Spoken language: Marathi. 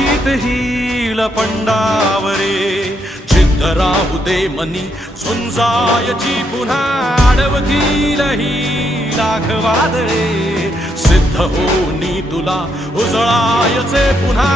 जीत हिल पंडावरे जिद्द राहू दे मनी झुंजायची पुन्हा अडवतील ही लाख वादळे सिद्ध होनी तुला उजळायचे पुन्हा